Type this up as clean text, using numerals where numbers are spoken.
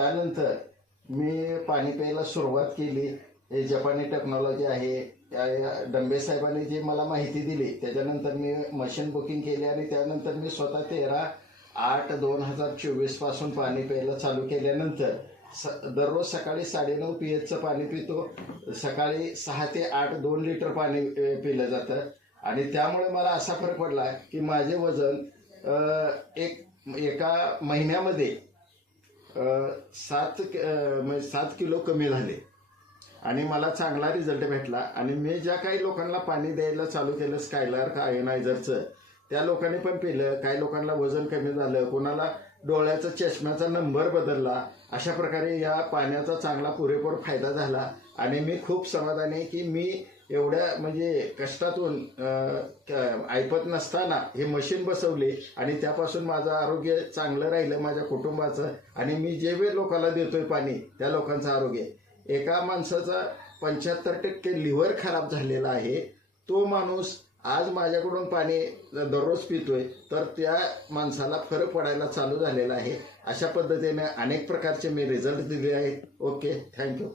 त्यानंतर मी पाणी प्यायला सुरुवात केली. हे जपानी टेक्नॉलॉजी आहे, या डंबे साहेबांनी जी मला माहिती दिली त्याच्यानंतर मी मशीन बुकिंग केली आणि त्यानंतर मी स्वतः 13/8/2024 पासून पाणी प्यायला चालू केल्यानंतर दररोज सकाळी 9:30 pH पाणी पितो. सकाळी 6 ते 8 2 लिटर पाणी पिलं जातं आणि त्यामुळे मला असा फरक पडला की माझे वजन एका महिन्यामध्ये 7 किलो कमी झाले आणि मला चांगला रिझल्ट भेटला. आणि मी ज्या काही लोकांना पाणी द्यायला चालू केलं स्कायलार्क आयोनायझरचं, त्या लोकांनी पण पिलं. काही लोकांना वजन कमी झालं, कोणाला डोळ्याचा चष्म्याचा नंबर बदलला. अशा प्रकारे या पाण्याचा चांगला पुरेपूर फायदा झाला आणि मी खूप समाधानी आहे की मी एवढ्या म्हणजे कष्टातून ऐपत नसताना हे मशीन बसवले आणि त्यापासून माझं आरोग्य चांगलं राहिलं, माझ्या कुटुंबाचं. आणि मी जे वेळ लोकांना देतोय पाणी त्या लोकांचं आरोग्य, एका माणसाचा 75% लिव्हर खराब झालेला आहे, तो माणूस आज माझ्याकडून पाणी दररोज पितोय, तर त्या माणसाला फरक पडायला चालू झालेला आहे. अशा पद्धतीने अनेक प्रकारचे मी रिझल्ट दिले आहेत. Okay, thank you.